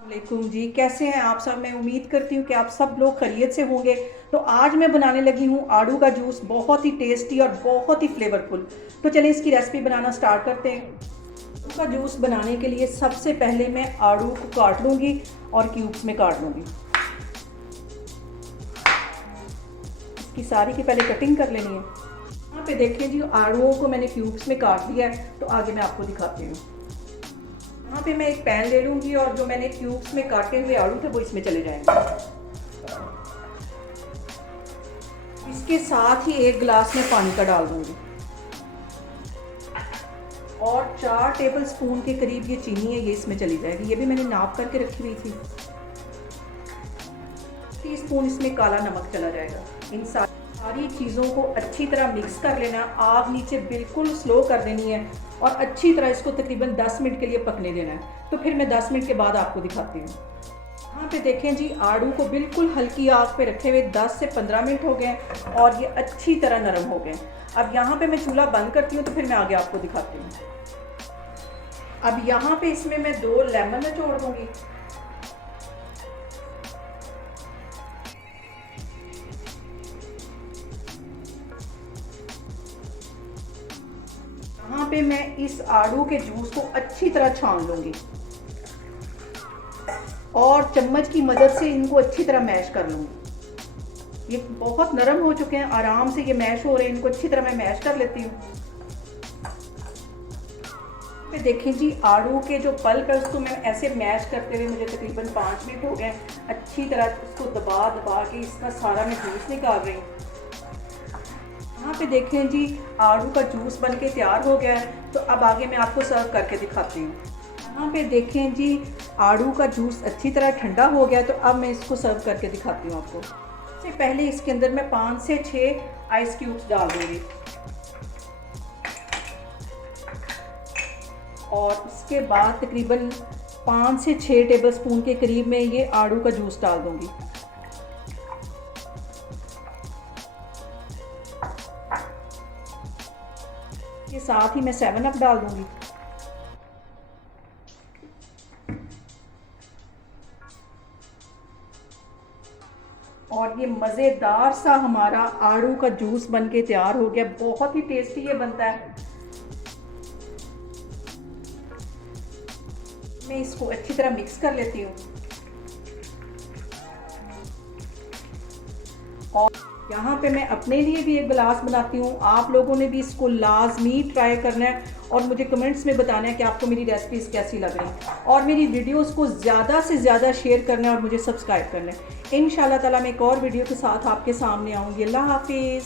वालेकुम जी, कैसे हैं आप सब। मैं उम्मीद करती हूँ कि आप सब लोग खैरियत से होंगे। तो आज मैं बनाने लगी हूँ आड़ू का जूस, बहुत ही टेस्टी और बहुत ही फ्लेवरफुल। तो चलिए इसकी रेसिपी बनाना स्टार्ट करते हैं। आड़ू का जूस बनाने के लिए सबसे पहले मैं आड़ू को काट लूँगी और क्यूब्स में काट लूँगी। इसकी सारी की पहले कटिंग कर लेनी है। यहाँ पे देखिए जी, आड़ूओं को मैंने क्यूब्स में काट लिया है। तो आगे मैं आपको दिखाती हूँ। यहाँ पे मैं एक पैन ले लूँगी और जो मैंने क्यूब्स में काटे हुए आलू थे वो इसमें चले जाएंगे। इसके साथ ही एक गिलास में पानी का डाल दूँगी और 4 टेबल स्पून के करीब ये चीनी है, ये इसमें चली जाएगी। ये भी मैंने नाप करके रखी हुई थी। टीस्पून इसमें काला नमक चला जाएगा। इन सारी चीज़ों को अच्छी तरह मिक्स कर लेना। आग नीचे बिल्कुल स्लो कर देनी है और अच्छी तरह इसको तकरीबन 10 मिनट के लिए पकने देना है। तो फिर मैं 10 मिनट के बाद आपको दिखाती हूँ। यहाँ पे देखें जी, आड़ू को बिल्कुल हल्की आग पे रखे हुए 10 से 15 मिनट हो गए और ये अच्छी तरह नरम हो गए। अब यहाँ पे मैं चूल्हा बंद करती हूँ, तो फिर मैं आगे आपको दिखाती हूँ। अब यहाँ पे इसमें मैं 2 लेमन निचोड़ दूँगी। यहाँ पे मैं इस आड़ू के जूस को अच्छी तरह छान लूँगी और चम्मच की मदद से इनको अच्छी तरह मैश कर लूँगी। ये बहुत नरम हो चुके हैं, आराम से ये मैश हो रहे हैं। इनको अच्छी तरह मैं मैश कर लेती हूँ। फिर देखें जी, आड़ू के जो पल्प है उसको मैं ऐसे मैश करते हुए मुझे तकरीबन 5 मिनट हो गए। अच्छी तरह इसको दबा दबा के इसका सारा मैं जूस निकाल रही हूँ। यहाँ पे देखें जी, आड़ू का जूस बनके तैयार हो गया है। तो अब आगे मैं आपको सर्व करके दिखाती हूँ। यहाँ पे देखें जी, आड़ू का जूस अच्छी तरह ठंडा हो गया। तो अब मैं इसको सर्व करके दिखाती हूँ आपको। सबसे पहले इसके अंदर मैं 5 से 6 आइस क्यूब्स डाल दूँगी और इसके बाद तकरीबन 5 से 6 टेबल स्पून के करीब में ये आड़ू का जूस डाल दूँगी। ये साथ ही मैं 7 अप डाल दूँगी। और ये मज़ेदार सा हमारा आड़ू का जूस बनके तैयार हो गया। बहुत ही टेस्टी ये बनता है। मैं इसको अच्छी तरह मिक्स कर लेती हूँ और यहाँ पे मैं अपने लिए भी एक गिलास बनाती हूँ। आप लोगों ने भी इसको लाजमी ट्राई करना है और मुझे कमेंट्स में बताना है कि आपको मेरी रेसिपीज़ कैसी लग रही और मेरी वीडियोस को ज़्यादा से ज़्यादा शेयर करना है और मुझे सब्सक्राइब करना है। इंशाल्लाह ताला मैं एक और वीडियो के साथ आपके सामने आऊँगी। अल्लाह हाफिज़।